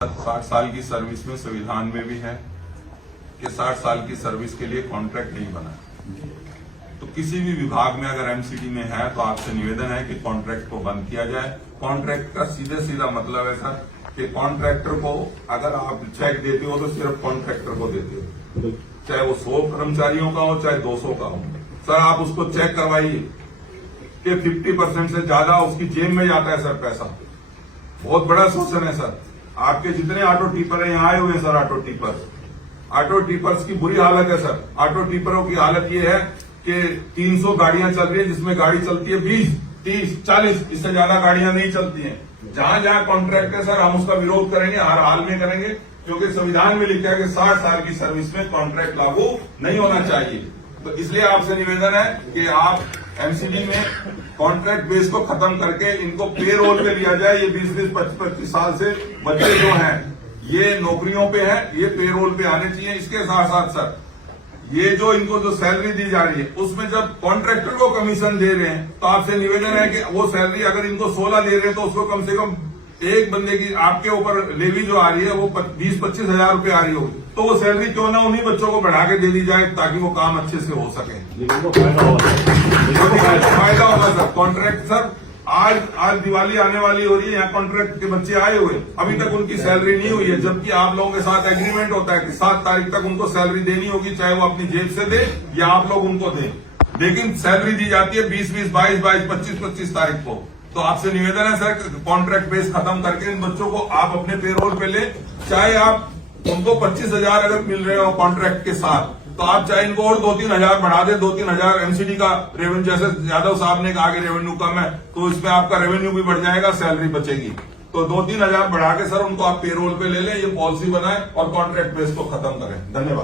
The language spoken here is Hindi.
60 साल की सर्विस में संविधान में भी है कि 60 साल की सर्विस के लिए कॉन्ट्रैक्ट नहीं बना। तो किसी भी विभाग में अगर एमसीडी में है तो आपसे निवेदन है कि कॉन्ट्रैक्ट को बंद किया जाए। कॉन्ट्रैक्ट का सीधे सीधा मतलब है सर कि कॉन्ट्रैक्टर को अगर आप चेक देते हो तो सिर्फ कॉन्ट्रैक्टर को देते हो, चाहे वो 100 कर्मचारियों का हो चाहे 200 का हो। सर आप उसको चेक करवाइए कि 50% से ज्यादा उसकी जेब में जाता है सर पैसा। बहुत बड़ा शोषण है सर। आपके जितने ऑटो टीपर है यहाँ आए हुए हैं सर, ऑटो टीपर्स की बुरी हालत है सर। ऑटो टीपरों की हालत ये है कि 300 गाड़ियां चल रही है जिसमें गाड़ी चलती है 20, 30, 40, इससे ज्यादा गाड़ियां नहीं चलती हैं। जहां जहां कॉन्ट्रैक्ट है सर हम उसका विरोध करेंगे, हर हाल में करेंगे, क्योंकि संविधान में लिखा है कि 60 साल की सर्विस में कॉन्ट्रैक्ट लागू नहीं होना चाहिए। तो इसलिए आपसे निवेदन है कि आप एमसीडी में कॉन्ट्रैक्ट बेस को खत्म करके इनको पे रोल पे लिया जाए। ये 20-20, 25-25 साल से बच्चे जो हैं ये नौकरियों पे हैं, ये पे रोल पे आने चाहिए। इसके साथ साथ सर ये जो इनको जो सैलरी दी जा रही है उसमें जब कॉन्ट्रैक्टर को कमीशन दे रहे हैं तो आपसे निवेदन है कि वो सैलरी अगर इनको 16 दे रहे हैं तो उसको कम से कम एक बंदे की आपके ऊपर लेवी जो आ रही है वो 20-25 हजार रुपये आ रही होगी, तो वो सैलरी क्यों ना उन्हीं बच्चों को बढ़ा के दे दी जाए ताकि वो काम अच्छे से हो सके। फायदा होगा सर। कॉन्ट्रैक्ट सर आज दिवाली आने वाली हो रही है, यहाँ कॉन्ट्रैक्ट के बच्चे आए हुए, अभी तक उनकी सैलरी नहीं हुई है, जबकि आप लोगों के साथ एग्रीमेंट होता है कि 7 तारीख तक उनको सैलरी देनी होगी, चाहे वो अपनी जेब से दे या आप लोग उनको दें। लेकिन सैलरी दी जाती है 20-20, 22-22, 25-25 तारीख को। तो आपसे निवेदन है सर कॉन्ट्रैक्ट बेस खत्म करके इन बच्चों को आप अपने पेरोल पे ले, चाहे आप उनको 25 हजार अगर मिल रहे हो कॉन्ट्रैक्ट के साथ तो आप चाहे इनको और 2-3 हजार बढ़ा दे। 2-3 हजार एमसीडी का रेवेन्यू, जैसे यादव साहब ने कहा कि रेवेन्यू कम है तो इसमें आपका रेवेन्यू भी बढ़ जाएगा, सैलरी बचेगी। तो 2-3 हजार बढ़ा के सर उनको आप पेरोल पे ले लें, ये पॉलिसी बनाएं और कॉन्ट्रैक्ट बेस को खत्म करें। धन्यवाद।